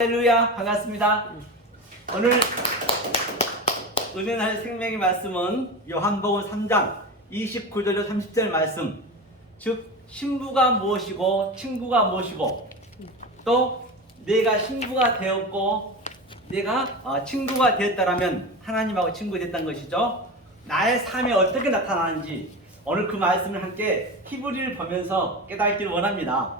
할렐루야, 반갑습니다. 오늘 은혜할 생명의 말씀은 요한복음 3장 29절로 30절 말씀, 즉 신부가 무엇이고 친구가 무엇이고, 또 내가 신부가 되었고 내가 친구가 되었다라면 하나님하고 친구가 됐다는 것이죠. 나의 삶에 어떻게 나타나는지 오늘 그 말씀을 함께 히브리를 보면서 깨닫기를 원합니다.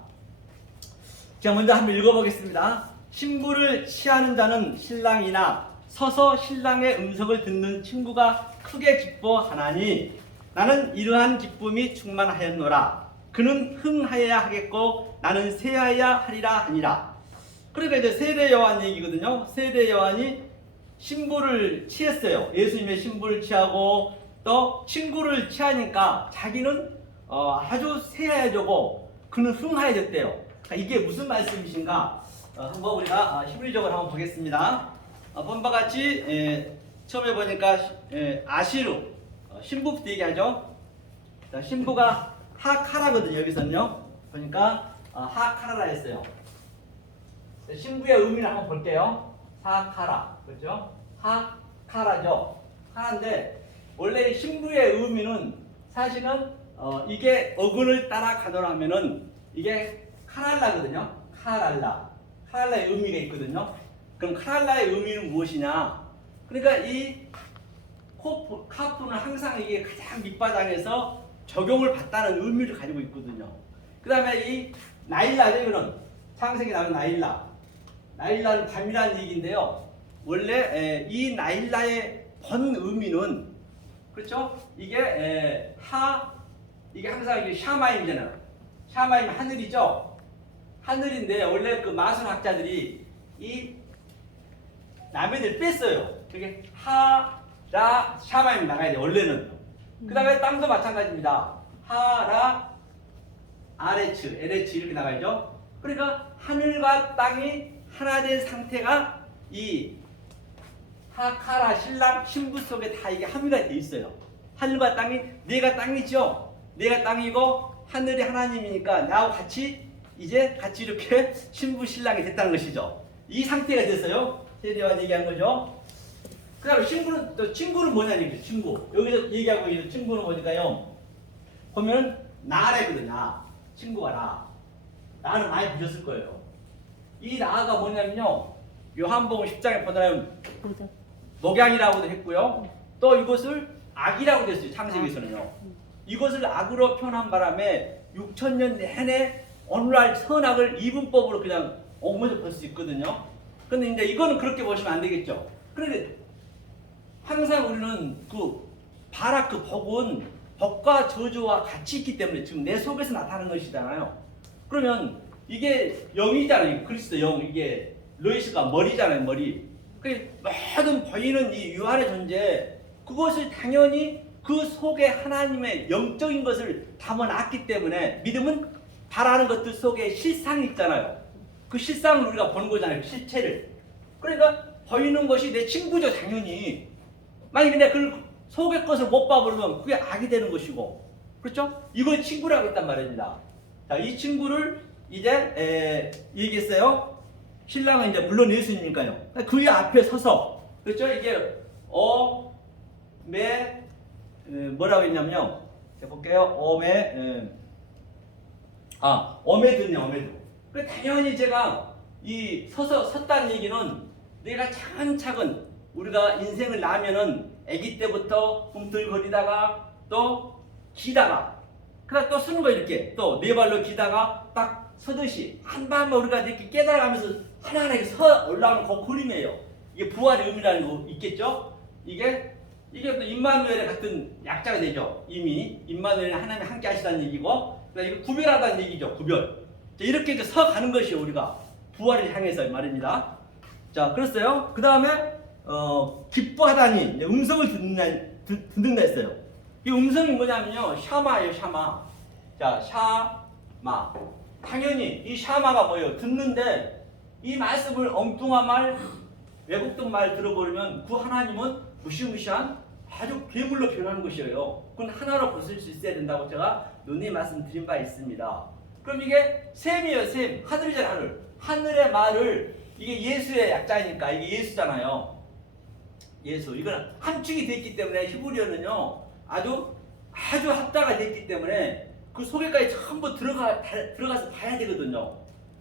제가 먼저 한번 읽어보겠습니다. 신부를 취하는 자는 신랑이나 서서 신랑의 음성을 듣는 친구가 크게 기뻐하나니 나는 이러한 기쁨이 충만하였노라. 그는 흥하여야 하겠고 나는 새하여야 하리라 하니라. 그러니까 이제 세례 요한 얘기거든요. 세례 요한이 신부를 취했어요. 예수님의 신부를 취하고 또 친구를 취하니까 자기는 아주 새하여지고 그는 흥하여졌대요. 이게 무슨 말씀이신가? 한번 우리가 히브리적으로 한번 보겠습니다. 본 바와 같이 처음에 보니까 아시루 신부부터 얘기하죠. 자, 신부가 하카라거든요. 여기서는요 보니까 하카라라 했어요. 신부의 의미를 한번 볼게요. 하카라, 그렇죠? 하카라죠. 하나인데 원래 신부의 의미는 사실은 이게 어근을 따라 가더라면은 이게 카랄라거든요. 카랄라의 의미가 있거든요. 그럼 카랄라의 의미는 무엇이냐? 그러니까 이 카프는 항상 이게 가장 밑바닥에서 적용을 받다는 의미를 가지고 있거든요. 그 다음에 이 나일라죠. 이거는 창세기 나오는 나일라는 밤이라는 얘기인데요. 원래 이 나일라의 본 의미는, 그렇죠? 이게 이게 항상 이게 샤마임이잖아요. 샤마임 하늘이죠. 하늘인데 원래 그 마술학자들이 이 남애들 뺐어요. 그게 하라 샤마임 나가야 돼 원래는. 그 다음에 땅도 마찬가지입니다. 하라 아레츠 에레츠 이렇게 나가야죠. 그러니까 하늘과 땅이 하나 된 상태가 이 하카라 신랑 신부 속에 다 이게 함유가 돼 있어요. 하늘과 땅이, 내가 땅이죠. 내가 땅이고 하늘이 하나님이니까 나하고 같이 이제 같이 이렇게 신부 신랑이 됐다는 것이죠. 이 상태가 됐어요. 세례요한 얘기한 거죠. 그 다음에 신부는, 또 친구는 뭐냐는 얘기죠. 친구. 여기서 얘기하고 있는 친구는 뭐니까요. 보면 나래거든요. 친구가 나. 나는 많이 보셨을 거예요. 이 나가 뭐냐면요. 요한복음 10장에 보면 목양이라고도 했고요. 또 이것을 악이라고 했어요. 창세기에서는요. 이것을 악으로 표현한 바람에 6,000년 내내 오늘날 선악을 이분법으로 그냥 옮겨서 볼 수 있거든요. 근데 이제 이거는 그렇게 보시면 안 되겠죠. 그런데 항상 우리는 그 복은 복과 저주와 같이 있기 때문에 지금 내 속에서 나타나는 것이잖아요. 그러면 이게 영이잖아요. 그리스도 영, 이게 로이스가 머리잖아요. 머리. 그 모든 보이는 이 유한의 존재, 그것을 당연히 그 속에 하나님의 영적인 것을 담아놨기 때문에 믿음은 바라는 것들 속에 실상이 있잖아요. 그 실상을 우리가 보는 거잖아요. 실체를. 그러니까 보이는 것이 내 친구죠. 당연히. 만약에 내가 그 속의 것을 못 봐버리면 그게 악이 되는 것이고, 그렇죠? 이걸 친구라고 했단 말입니다. 자, 이 친구를 이제 얘기했어요. 신랑은 이제 물론 예수님이니까요. 그 앞에 서서, 그렇죠? 이게 뭐라고 했냐면요. 제가 볼게요. 어메드네요. 그 당연히 제가 이 섰다는 얘기는 내가 차근차근 우리가 인생을 나면은 아기 때부터 꿈틀거리다가 또 기다가, 그다음 또 서는 거 이렇게 또 네 발로 기다가 딱 서듯이 한 번 우리가 이렇게 깨달아가면서 하나하나 서 올라오는 그 그림이에요. 이게 부활의 의미라는 거 있겠죠? 이게 또 임마누엘의 같은 약자가 되죠. 이미 임마누엘은 하나님이 함께 하시다는 얘기고, 이거 구별하다는 얘기죠. 구별. 자, 이렇게 이제 서 가는 것이에요. 우리가 부활을 향해서 말입니다. 자, 그랬어요. 그 다음에 기뻐하다니 음성을 듣는다 했어요. 이 음성이 뭐냐면요, 샤마예요. 샤마. 자, 샤마. 당연히 이 샤마가 뭐예요? 듣는데 이 말씀을 엉뚱한 말, 외국적 말 들어버리면 그 하나님은 무시무시한 아주 괴물로 변하는 것이에요. 그건 하나로 벗을 수 있어야 된다고 제가 논의 말씀드린 바 있습니다. 그럼 이게 셈이에요. 셈. 하늘이잖아요. 하늘. 하늘의 말을 이게 예수의 약자니까 이게 예수잖아요. 예수. 이건 함축이 됐기 때문에 히브리어는요 아주 합자가 됐기 때문에 그 속에까지 전부 들어가서 봐야 되거든요.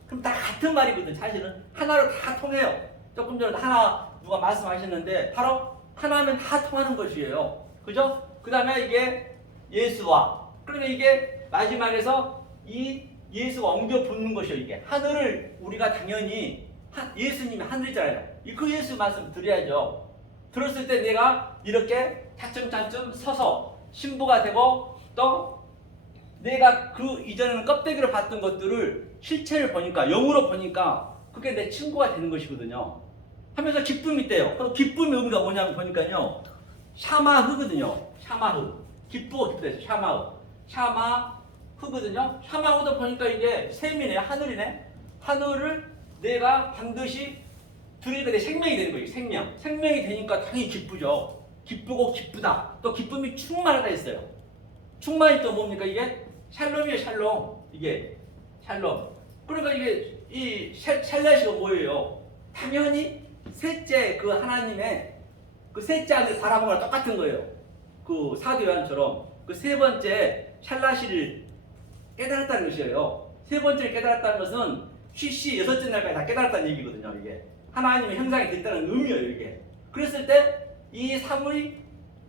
그럼 다 같은 말이거든. 사실은 하나로 다 통해요. 조금 전에 하나 누가 말씀하셨는데 바로 하나면 다 통하는 것이에요. 그죠? 그 다음에 이게 예수와 그러면 이게 마지막에서 이 예수가 엉겨 붙는 것이요. 이게 하늘을 우리가 당연히 예수님이 하늘이잖아요. 그 예수 말씀 드려야죠. 들었을 때 내가 이렇게 차츰차츰 서서 신부가 되고 또 내가 그 이전에는 껍데기로 봤던 것들을 실체를 보니까 영으로 보니까 그게 내 친구가 되는 것이거든요. 하면서 기쁨이 있대요. 그 기쁨의 의미가 뭐냐면 보니까요. 샤마흐거든요. 샤마흐. 기쁘고 기쁘대요. 샤마흐. 샤마흐거든요. 샤마흐도 보니까 이게 셈이네. 하늘이네. 하늘을 내가 반드시 들으니까 내 생명이 되는 거예요. 생명. 생명이 되니까 당연히 기쁘죠. 기쁘고 기쁘다. 또 기쁨이 충만하다 했어요. 충만이 또 뭡니까 이게? 샬롬이에요. 샬롬. 이게 샬롬. 그러니까 이게 이 샬롯이가 뭐예요? 당연히 셋째 그 하나님의 그 셋째 하늘 바라본 거랑 똑같은 거예요. 그 사도 요한처럼 그 세 번째 샬라시를 깨달았다는 것이에요. 세 번째를 깨달았다는 것은 쉬시 여섯째 날까지 다 깨달았다는 얘기거든요. 이게 하나님의 형상이 됐다는 의미예요. 이게 그랬을 때 이 사물이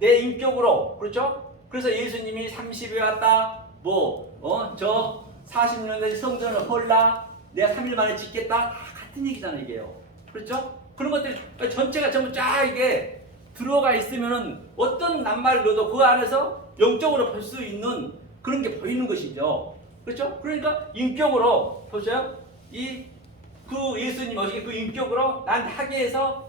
내 인격으로 그렇죠? 그래서 예수님이 30에 왔다. 저 40년 된 성전을 헐라 내가 3일 만에 짓겠다. 다 같은 얘기잖아요. 이게요. 그렇죠? 그런 것들이 전체가 전부 쫙 이게 들어가 있으면은 어떤 낱말을 넣어도 그 안에서 영적으로 볼 수 있는 그런 게 보이는 것이죠. 그렇죠? 그러니까 인격으로 보세요. 그 예수님 어떻게 그 인격으로 난 하계에서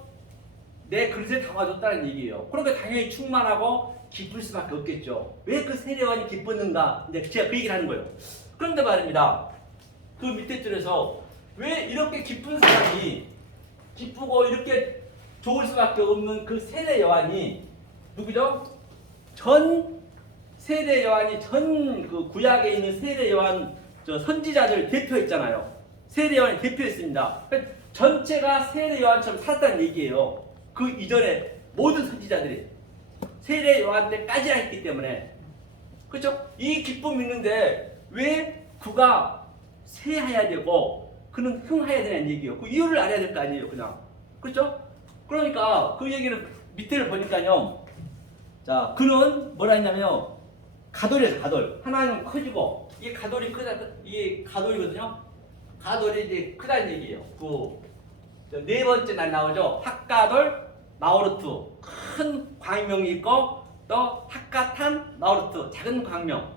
내 그릇에 담아줬다는 얘기예요. 그러니까 당연히 충만하고 기쁠 수밖에 없겠죠. 왜 그 세례요한이 기뻤는가? 이제 제가 그 얘기를 하는 거예요. 그런데 말입니다. 그 밑에 줄에서 왜 이렇게 기쁜 사람이 기쁘고 이렇게 좋을 수밖에 없는 그 세례 요한이 누구죠? 전 세례 요한이 전 그 구약에 있는 세례 요한 저 선지자들 대표했잖아요. 세례 요한이 대표했습니다. 그러니까 전체가 세례 요한처럼 살았다는 얘기예요. 그 이전에 모든 선지자들이 세례 요한 때까지나 했기 때문에 그렇죠? 이 기쁨이 있는데 왜 그가 세해야 되고 그는 흥해야 되는 얘기예요. 그 이유를 알아야 될 거 아니에요, 그냥. 그렇죠? 그러니까 그 얘기를 밑에를 보니까요. 자, 그는 뭐라 했냐면요. 가돌이에요, 가돌. 하나는 커지고 이게 가돌이 크다, 이게 가돌이거든요. 가돌이 이제 크다는 얘기예요. 그 네 번째 날 나오죠. 핫가돌, 마오르트. 큰 광명이 있고 또 핫가탄, 마오르트. 작은 광명.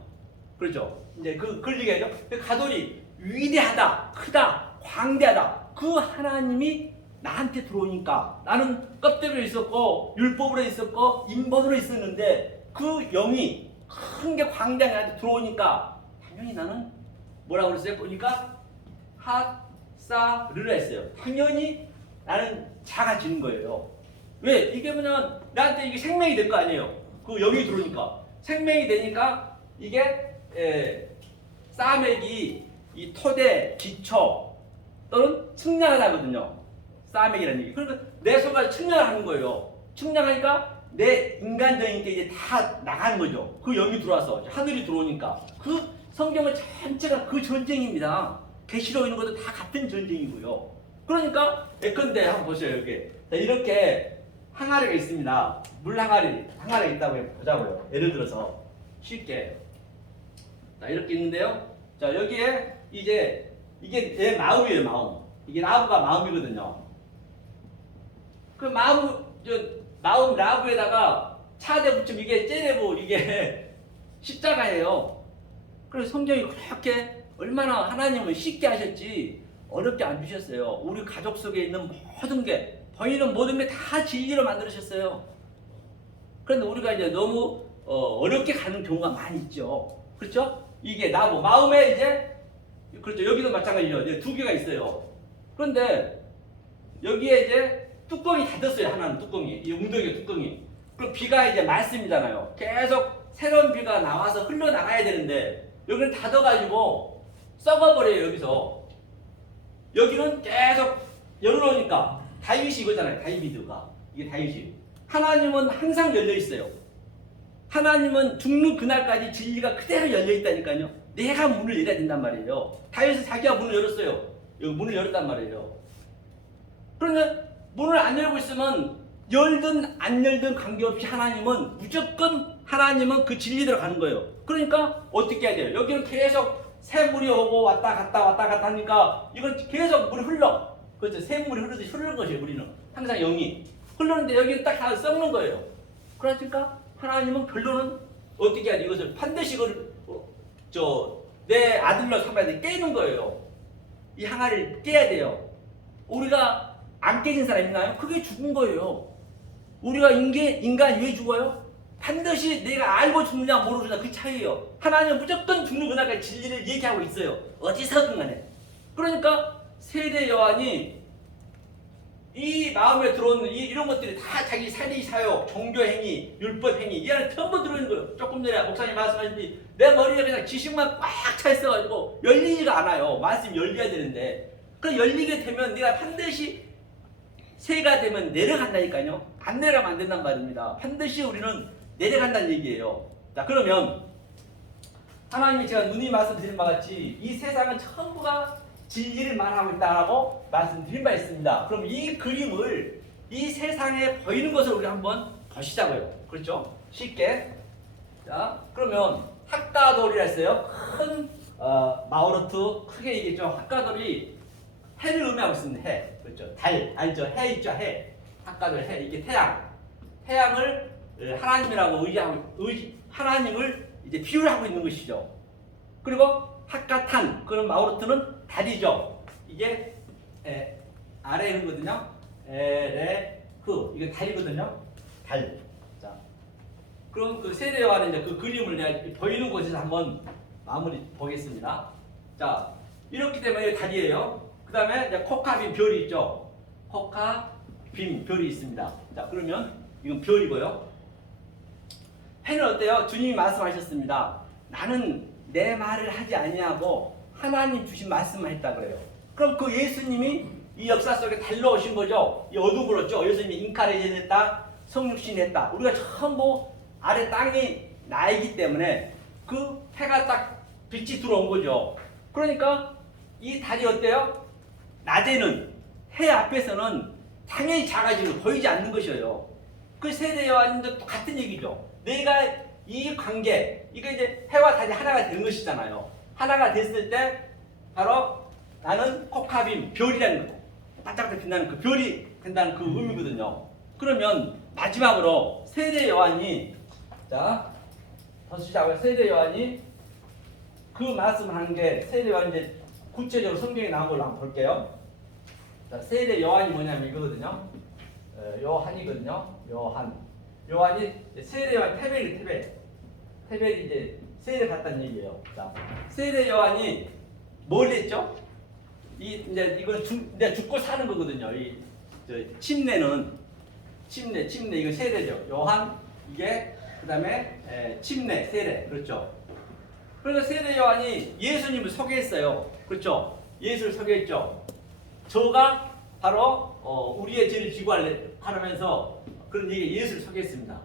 그렇죠? 이제 그걸 얘기하죠. 가돌이 위대하다, 크다, 광대하다. 그 하나님이 나한테 들어오니까 나는 껍데기로 있었고 율법으로 있었고 인본으로 있었는데 그 영이 큰 게 광대한 나한테 들어오니까 당연히 나는 뭐라고 그랬어요? 보니까 핫사르라 했어요. 당연히 나는 작아지는 거예요. 왜? 이게 뭐냐면 나한테 이게 생명이 될 거 아니에요. 그 영이 들어오니까 생명이 되니까 이게 싸맥이 이 토대, 기초 또는 측량하다거든요. 싸맥이라는 얘기. 그러니까 내 속을 측량을 하는 거예요. 측량하니까 내 인간적인 게 이제 다 나가는 거죠. 그 영이 들어와서 하늘이 들어오니까 그 성경은 전체가 그 전쟁입니다. 계시록 있는 것도 다 같은 전쟁이고요. 그러니까 예컨대 한번 보세요. 이렇게 항아리가 있습니다. 물 항아리가 있다고 보자고요. 예를 들어서 쉽게 자 이렇게 있는데요. 자 여기에 이제 이게 내 마음이에요. 마음. 이게 라브가 마음이거든요. 그 마음 라브에다가 차대 붙이면 이게 째레고 이게 십자가예요. 그래서 성경이 그렇게 얼마나 하나님은 쉽게 하셨지 어렵게 안 주셨어요. 우리 가족 속에 있는 모든 게 보이는 모든 게 다 진리로 만들으셨어요. 그런데 우리가 이제 너무 어렵게 가는 경우가 많이 있죠. 그렇죠? 이게 나무 마음에 이제 그렇죠. 여기도 마찬가지죠. 두 개가 있어요. 그런데 여기에 이제 뚜껑이 닫혔어요. 하나는 뚜껑이 이 웅덩이 뚜껑이. 그럼 비가 이제 말씀이잖아요. 계속 새로운 비가 나와서 흘러나가야 되는데 여기는 닫아가지고 썩어버려요. 여기서 여기는 계속 열어놓으니까 다윗이 이거잖아요. 다윗이가 이게 다윗이. 하나님은 항상 열려 있어요. 하나님은 죽는 그날까지 진리가 그대로 열려 있다니까요. 내가 문을 열어야 된단 말이에요. 다윗은 자기가 문을 열었어요. 여기 문을 열었단 말이에요. 그러면 문을 안 열고 있으면 열든 안 열든 관계없이 하나님은 무조건 하나님은 그 진리대로 가는 거예요. 그러니까 어떻게 해야 돼요? 여기는 계속 새물이 오고 왔다 갔다 하니까 이건 계속 물이 흘러. 그렇죠? 새물이 흐르듯이 흐르는 것이에요. 우리는 항상 영이 흐르는데 여기는 딱 하나 썩는 거예요. 그러니까 하나님은 결론은 어떻게 해야 돼? 이것을 반드시 이걸 내 아들로 삼아야 돼. 깨는 거예요. 이 항아리를 깨야 돼요. 우리가 안 깨진 사람 있나요? 그게 죽은 거예요. 우리가 인간이 왜 죽어요? 반드시 내가 알고 죽느냐 모르느냐 그 차이예요. 하나님은 무조건 죽는 그날까지 진리를 얘기하고 있어요. 어디서든 간에. 그러니까 세례 요한이 이 마음에 들어오는 이런 것들이 다 자기 살리 사역, 종교 행위, 율법 행위 이 안에 전부 들어있는 거예요. 조금 전에 목사님 말씀하셨듯이 내 머리에 그냥 지식만 꽉 차 있어가지고 열리지가 않아요. 말씀 열려야 되는데 그 열리게 되면 내가 반드시 새가 되면 내려간다니까요. 안 내려가면 안 된단 말입니다. 반드시 우리는 내려간다는 얘기예요. 자, 그러면 하나님이 제가 누님 말씀드린 바와 같이 이 세상은 전부가 진리를 말하고 있다라고 말씀드린 바 있습니다. 그럼 이 그림을 이 세상에 보이는 것을 우리 한번 보시자고요. 그렇죠? 쉽게. 자, 그러면 학가돌이라 했어요. 큰 마오르트 크게 얘기했죠. 학가돌이 해를 의미하고 있습니다. 해. 그렇죠. 달 알죠? 해 있죠. 해. 학가돌 해. 이게 태양을 하나님이라고 하나님을 이제 비유를 하고 있는 것이죠. 그리고 학가탄 그런 마오르트는 달이죠. 이게 아래 이거든요. 이게 달이거든요. 달. 자, 그럼 그 세례 요한은 이제 그 그림을 내가 보이는 곳에서 한번 마무리 보겠습니다. 자, 이렇게 되면 이게 달이에요. 그 다음에 이제 코카빔 별이 있죠. 코카빔 별이 있습니다. 자, 그러면 이건 별이고요. 해는 어때요? 주님이 말씀하셨습니다. 나는 내 말을 하지 아니하고 하나님 주신 말씀만 했다 그래요. 그럼 그 예수님이 이 역사 속에 달러 오신 거죠. 이 어둠으로죠. 예수님이 인카레이션 했다, 성육신 했다. 우리가 전부 아래 땅이 나이기 때문에 그 해가 딱 빛이 들어온 거죠. 그러니까 이 달이 어때요? 낮에는 해 앞에서는 당연히 작아지고 보이지 않는 것이에요. 그 세례 요한도 똑같은 얘기죠. 내가 이 관계, 이거 이제 해와 달이 하나가 되는 것이잖아요. 하나가 됐을 때 바로 나는 코카빔, 별이라는 거. 반짝반짝 빛나는 그 별이 된다는 그 의미거든요. 그러면 마지막으로 세례 요한이 더 시작하고요. 세례 요한이 그 말씀을 하는 게 세례 요한이 이제 구체적으로 성경에 나온 걸로 한번 볼게요. 자, 세례 요한이 뭐냐면 이거거든요. 요한이거든요. 요한이 세례 요한 테벨이 이제 세례 받다는 얘기예요. 자, 세례 요한이 뭘 했죠? 이제 이건 이제 죽고 사는 거거든요. 침례 이거 세례죠. 요한 이게 그다음에 침례 세례 그렇죠. 그러니까 세례 요한이 예수님을 소개했어요. 그렇죠? 예수를 소개했죠. 저가 바로 우리의 죄를 지고 하면서 그런 얘기 예수를 소개했습니다.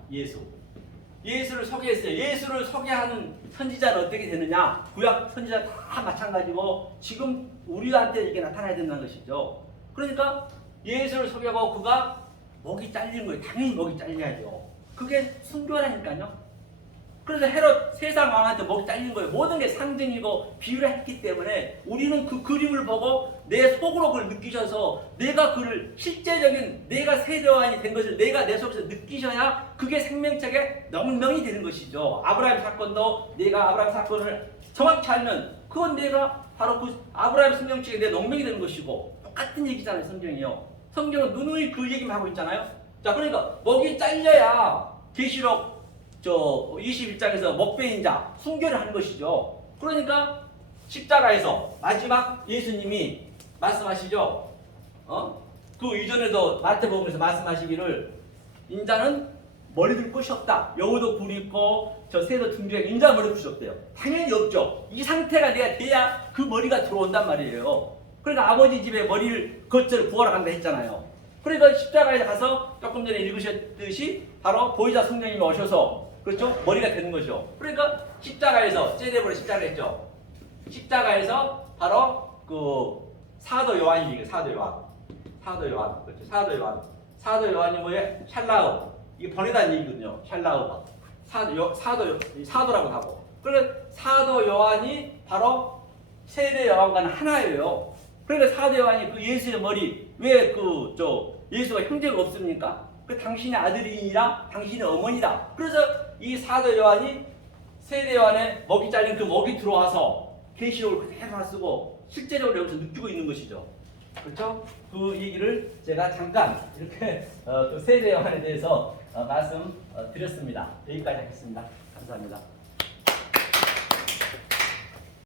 예수를 소개했어요. 예수를 소개하는 선지자는 어떻게 되느냐? 구약 선지자 다 마찬가지고 지금 우리한테 이게 나타나야 된다는 것이죠. 그러니까 예수를 소개하고 그가 목이 잘린 거예요. 당연히 목이 잘려야죠. 그게 순교라니까요. 그래서 헤롯 세상 왕한테 목이 잘린 거예요. 모든 게 상징이고 비유를 했기 때문에 우리는 그 그림을 보고 내 속으로 그걸 느끼셔서 내가 그를 실제적인 내가 세례요한이 된 것을 내가 내 속에서 느끼셔야 그게 생명책의 명령이 되는 것이죠. 아브라함 사건도 내가 아브라함 사건을 정확히 알면 그건 내가 바로 그 아브라함 생명책의 내 명령이 되는 것이고 똑같은 얘기잖아요. 성경이요. 성경은 누누이 그 얘기만 하고 있잖아요. 자, 그러니까 목이 잘려야 계시록 21장에서 목베인 자 순교를 하는 것이죠. 그러니까 십자가에서 마지막 예수님이 말씀하시죠. 그 이전에도 마태복음에서 말씀하시기를 인자는 머리 들 곳이 없다. 여우도 굴 있고 저 새도 둥지에 인자 머리 들 곳이 없대요. 당연히 없죠. 이 상태가 내가 돼야 그 머리가 들어온단 말이에요. 그러니까 아버지 집에 머리를 겉을 구하러 간다 했잖아요. 그러니까 십자가에 가서 조금 전에 읽으셨듯이 바로 보혜사 성령님이 오셔서 그렇죠? 머리가 되는 거죠. 그러니까 십자가에서 제대로 십자가를 했죠. 십자가에서 바로 그 사도 요한이 사도 요한. 그렇죠. 사도 요한이 뭐예요? 샬라우. 이게 보내다는 얘기거든요. 샬라우가. 사도라고 하고. 그래서 사도 요한이 바로 세례 요한과는 하나예요. 그러니까 사도 요한이 그 예수의 머리 왜 예수가 형제가 없습니까? 그 당신의 아들이라 당신의 어머니다. 그래서 이 사도 요한이 세례 요한의 먹이 잘린 그 먹이 들어와서 계시록을 그대로 쓰고 실제적으로 여기서 느끼고 있는 것이죠. 그렇죠? 그 얘기를 제가 잠깐 이렇게 그 세례 요한에 대해서 말씀 드렸습니다. 여기까지 하겠습니다. 감사합니다.